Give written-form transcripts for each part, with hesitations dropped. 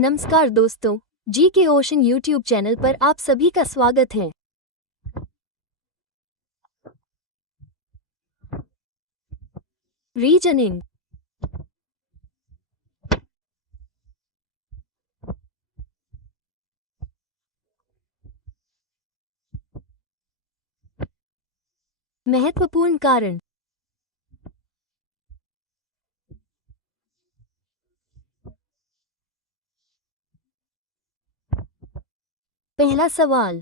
नमस्कार दोस्तों, जी के ओशन यूट्यूब चैनल पर आप सभी का स्वागत है। रीजनिंग। महत्वपूर्ण कारण। पहला सवाल।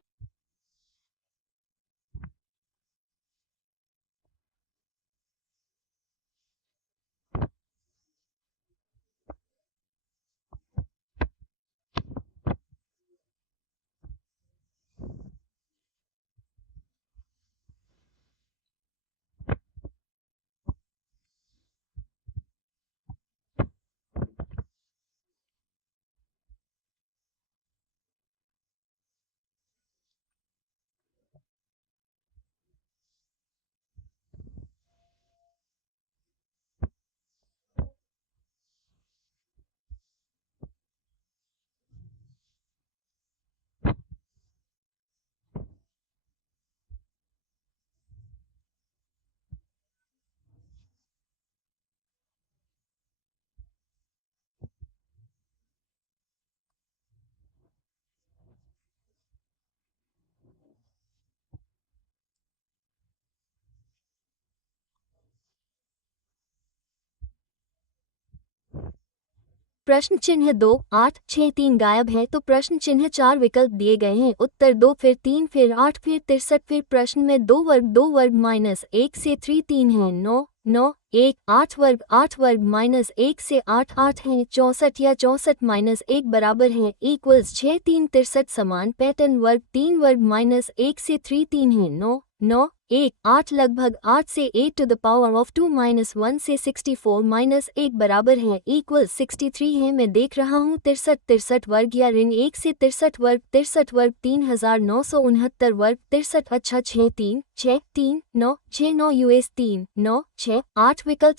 प्रश्न चिन्ह 2, 8, 6, 3 गायब है तो प्रश्न चिन्ह 4 विकल्प दिए गए हैं। उत्तर 2 फिर 3 फिर 8 फिर 63 फिर प्रश्न में 2 वर्ग माइनस 1 से 3 है। 9 9 1 8 वर्ग माइनस 1 से 8 8 है। 64 या 64 माइनस 1 बराबर है इक्वल्स 6 3 63 समान पैटर्न वर्ग 3 वर्ग माइनस 1 से 3 है। 9 9 1 8 लगभग 8 से 8 to the power of 2 minus 1 से 64 माइनस 1 बराबर है इक्वल 63 है। मैं देख रहा हूँ 63 वर्ग या ऋण 1 से 63 वर्ग 3969 वर्ग 63 अच्छा 6 3 6 3 9 6 9 यूएस 3 9 6 8 विकल्प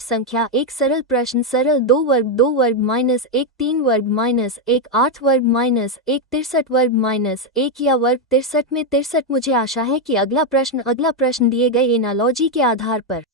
संख्या एक सरल प्रश्न सरल 2 वर्ग माइनस 1 3 वर्ग माइनस 1 8 वर्ग माइनस 1 63 वर्ग माइनस 1 या वर्ग 63 में 63। मुझे आशा है कि अगला प्रश्न दिए गए एनालॉजी के आधार पर।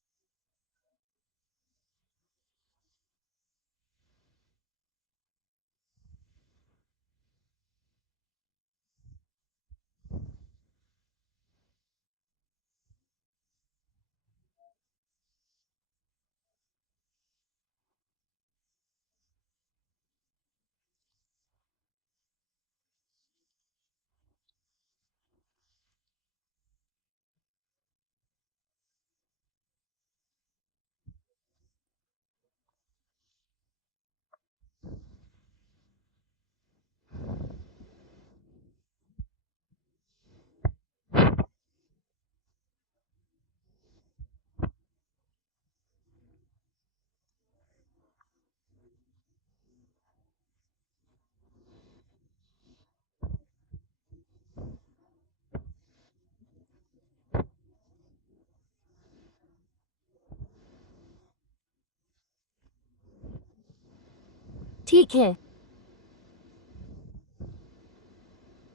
ठीक है।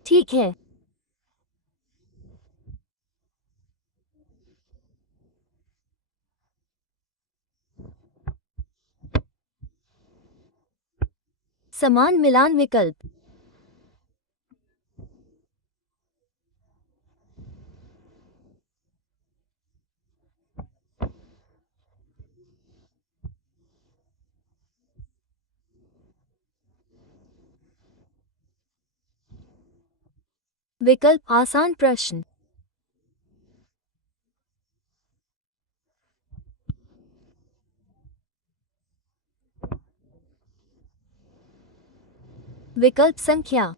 ठीक है। समान मिलान विकल्प। विकल्प आसान प्रश्न। विकल्प संख्या।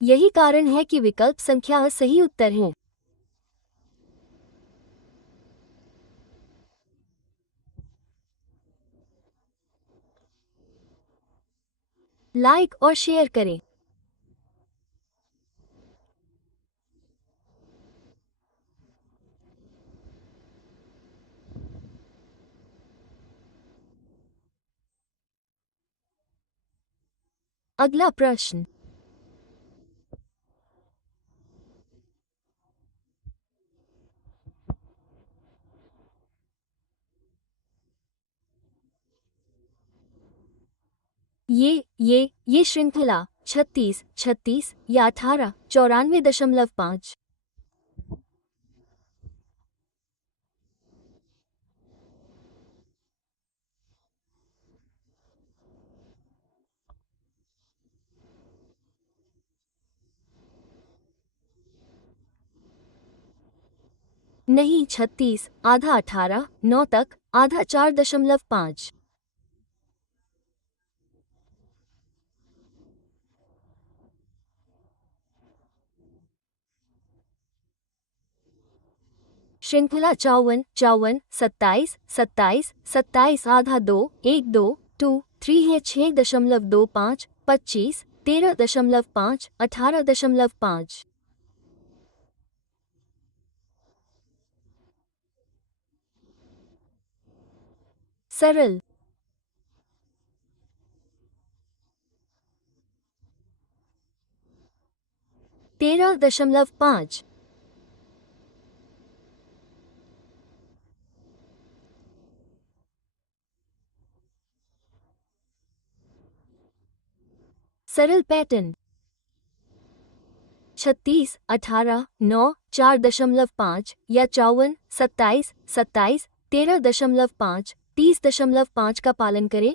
यही कारण है कि विकल्प संख्या सही उत्तर है। लाइक और शेयर करें। अगला प्रश्न। ये श्रृंखला 36, 36 या 18, 94.5। नहीं 36, आधा 18, 9 तक, आधा 4.5। श्रृंखला 54, 54, 27, 27, 27 आधा 2, 1, 2, 2, 3 है 6.25, 25, 13.5, 18.5। सरल। 13.5। सरल पैटर्न 36, 18, 9, 4.5 या 54, 27, 27, 13.5, 30.5 का पालन करें।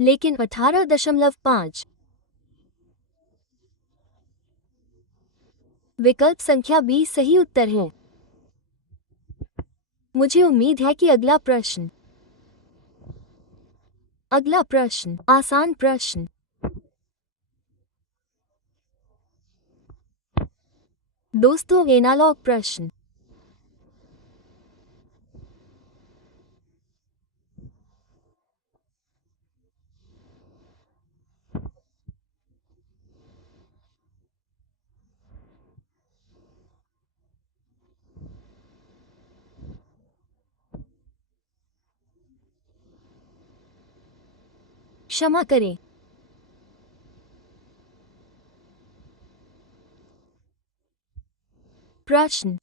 लेकिन 18.5 विकल्प संख्या 20 सही उत्तर है। मुझे उम्मीद है कि अगला प्रश्न आसान प्रश्न। दोस्तों एनालॉग प्रश्न। क्षमा करें। प्रश्न।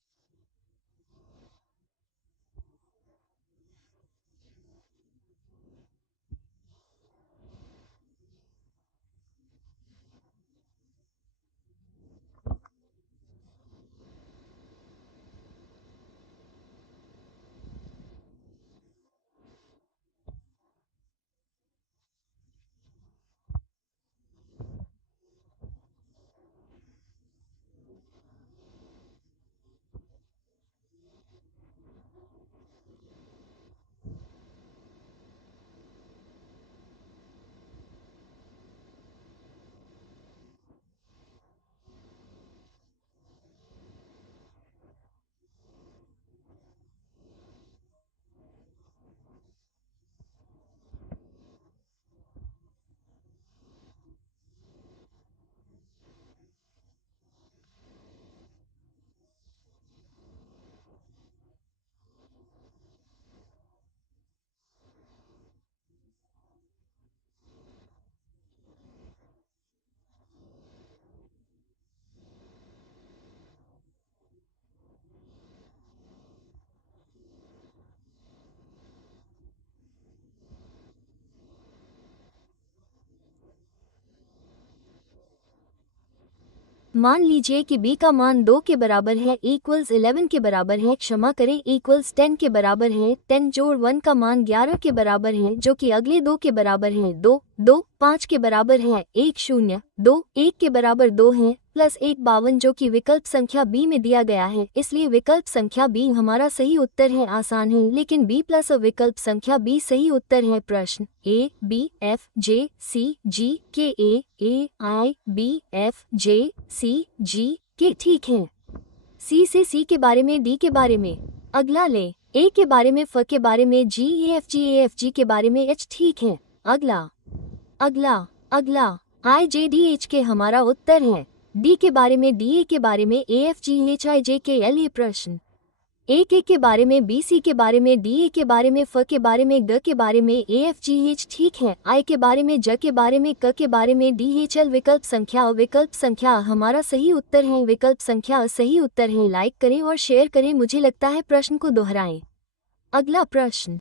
मान लीजिए कि b का मान 2 के बराबर है इक्वल्स 11 के बराबर है, क्षमा करें इक्वल्स 10 के बराबर है। 10 जोड़ 1 का मान 11 के बराबर है जो कि अगले 2 के बराबर है। 2, 2, 5 के बराबर है। 1, 0, 2, 1 के बराबर 2 है प्लस 1, 52 जो कि विकल्प संख्या बी में दिया गया है, इसलिए विकल्प संख्या बी हमारा सही उत्तर है। आसान है लेकिन बी प्लस विकल्प संख्या बी सही उत्तर है। प्रश्न ए बी एफ जे सी जी के ए आई बी एफ जे सी जी के ठीक है। सी से सी के बारे में, डी के बारे में। अगला ले ए के बारे में, फ के बारे में, जी ए एफ जी के बारे में, एच ठीक है। अगला अगला अगला आई जे डी एच के हमारा उत्तर है। डी के बारे में, डी ए के बारे में, A F G H I जे के एल। ये प्रश्न ए के बारे में, बी सी के बारे में, डी ए के बारे में, फ के बारे में, ग के बारे में, ए एफ जी एच ठीक है, आई के बारे में, ज के बारे में, क के बारे में, डी एच एल विकल्प संख्या हमारा सही उत्तर है। विकल्प संख्या सही उत्तर है। लाइक करें और शेयर करें। मुझे लगता है प्रश्न को दोहराएं। अगला प्रश्न।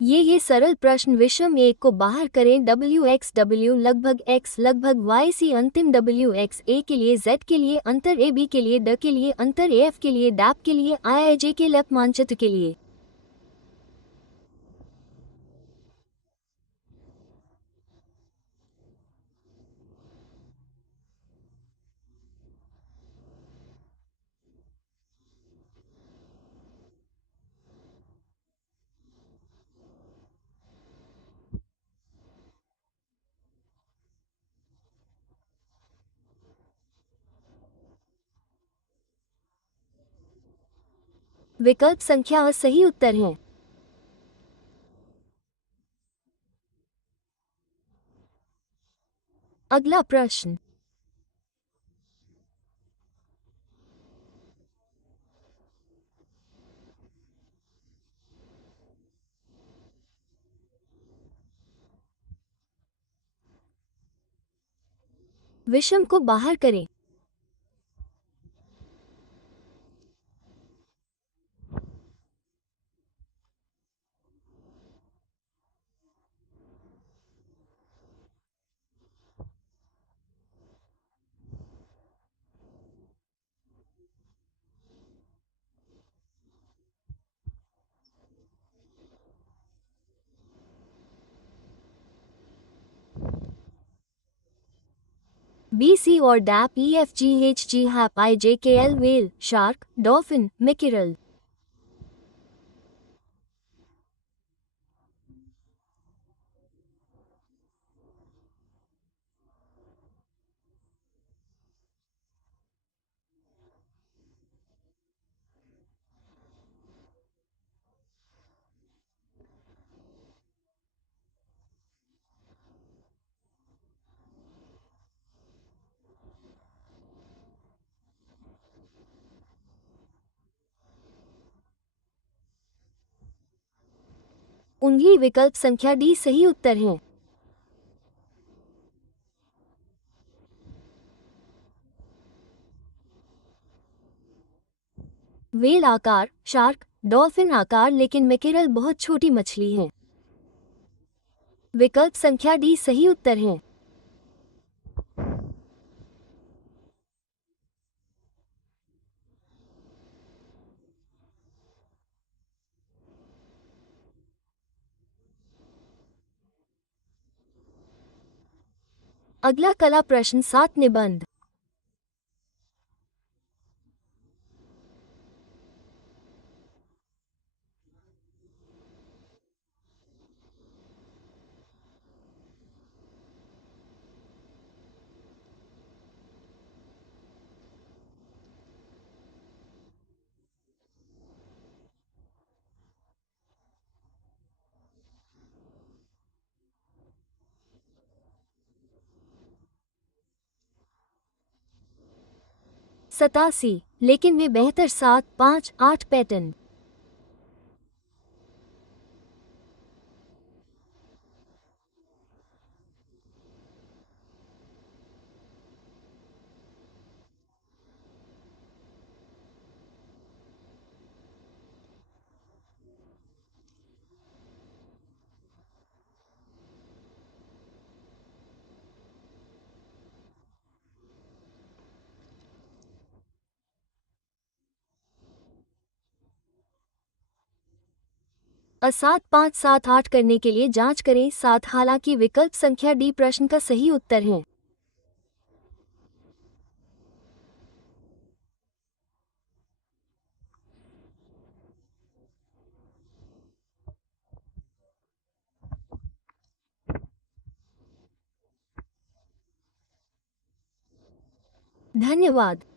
ये सरल प्रश्न। विषम एक को बाहर करें। W लगभग Y C अंतिम WX A के लिए, Z के लिए अंतर, AB के लिए, D के लिए अंतर, AF के लिए, DAP के लिए, IIJ के लेप मानचित्र के लिए। विकल्प संख्या सही उत्तर है। अगला प्रश्न। विषम को बाहर करें। BC और DAP EFGHG HAP IJKL whale, shark, dolphin, mackerel। उंगली विकल्प संख्या डी सही उत्तर है। व्हेल आकार, शार्क, डॉल्फिन आकार, लेकिन मैकेरल बहुत छोटी मछली है। विकल्प संख्या डी सही उत्तर है। अगला कला प्रश्न 7 निबंध। सतासी, लेकिन वे बेहतर 7, 5, 8 पैटर्न। अ7 5 7 8 करने के लिए जांच करें 7। हालांकि विकल्प संख्या डी प्रश्न का सही उत्तर है। धन्यवाद।